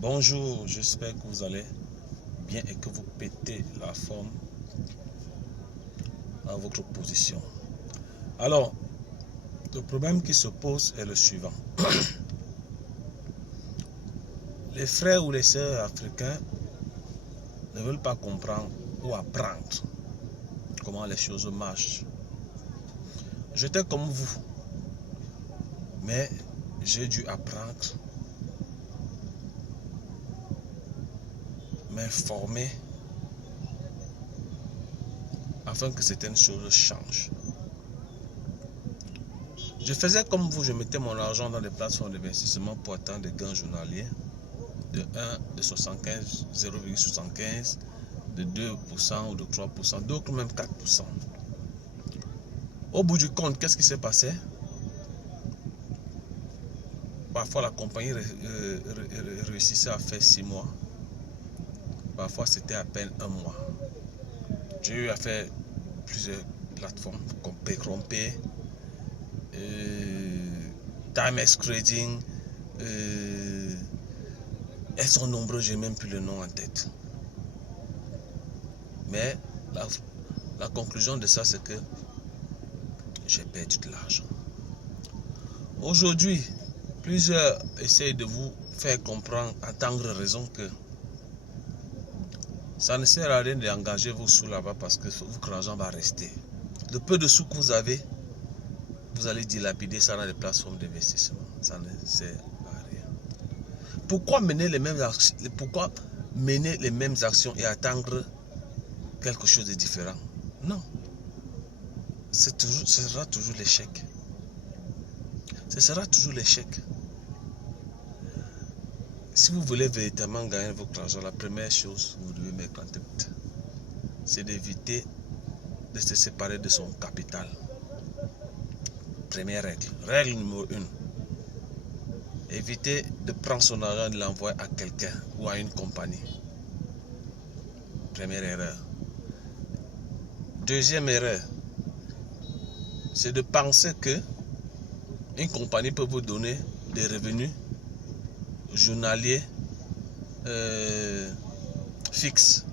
Bonjour, j'espère que vous allez bien et que vous pétez la forme à votre position. Alors, le problème qui se pose est le suivant. Les frères ou les sœurs africains ne veulent pas comprendre ou apprendre comment les choses marchent. J'étais comme vous, mais j'ai dû apprendre, m'informer afin que certaines choses changent. Je faisais comme vous, je mettais mon argent dans des plateformes d'investissement pour atteindre des gains journaliers de 1, de 75, 0,75, de 2% ou de 3%, d'autres même 4%. Au bout du compte, qu'est-ce qui s'est passé? Parfois la compagnie réussissait à faire 6 mois. Parfois c'était à peine 1 mois. J'ai eu à faire plusieurs plateformes comme Payrompay, Timex Trading, elles sont nombreuses, j'ai même plus le nom en tête. Mais la conclusion de ça, c'est que j'ai perdu de l'argent. Aujourd'hui, plusieurs essayent de vous faire comprendre, entendre raison que ça ne sert à rien d'engager vos sous là-bas parce que votre argent va rester. Le peu de sous que vous avez, vous allez dilapider ça dans les plateformes d'investissement. Ça ne sert à rien. Pourquoi mener les mêmes actions et attendre quelque chose de différent? Non. Ce sera toujours l'échec. Ce sera toujours l'échec. Si vous voulez véritablement gagner votre argent, la première chose que vous devez mettre en tête, c'est d'éviter de se séparer de son capital. Première règle. Règle numéro 1. Évitez de prendre son argent et de l'envoyer à quelqu'un ou à une compagnie. Première erreur. Deuxième erreur, c'est de penser que une compagnie peut vous donner des revenus journaliers fixes.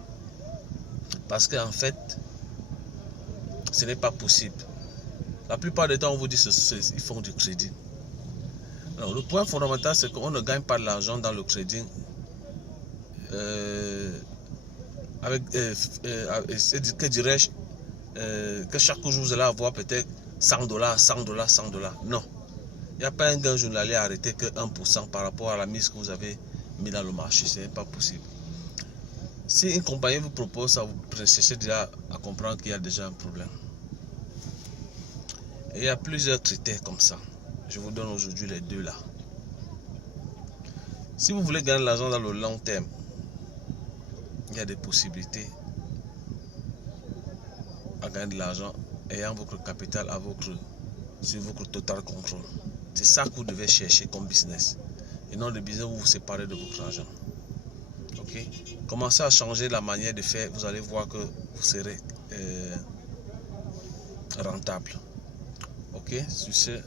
Parce qu'en fait, ce n'est pas possible. La plupart du temps, on vous dit qu'ils font du crédit. Alors, le point fondamental, c'est qu'on ne gagne pas de l'argent dans le crédit que dirais-je, que chaque jour vous allez avoir peut-être $100, 100 $, 100 $. Non. Il n'y a pas un gain journalier arrêté que 1% par rapport à la mise que vous avez mis dans le marché. Ce n'est pas possible. Si une compagnie vous propose ça, vous cherchez déjà à comprendre qu'il y a déjà un problème. Et il y a plusieurs critères comme ça. Je vous donne aujourd'hui les deux là. Si vous voulez gagner de l'argent dans le long terme, il y a des possibilités à gagner de l'argent ayant votre capital sur votre total contrôle. C'est ça que vous devez chercher comme business. Et non le business où vous vous séparez de votre argent. Ok? Commencez à changer la manière de faire. Vous allez voir que vous serez rentable. Ok? Sur ce,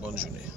bonne journée.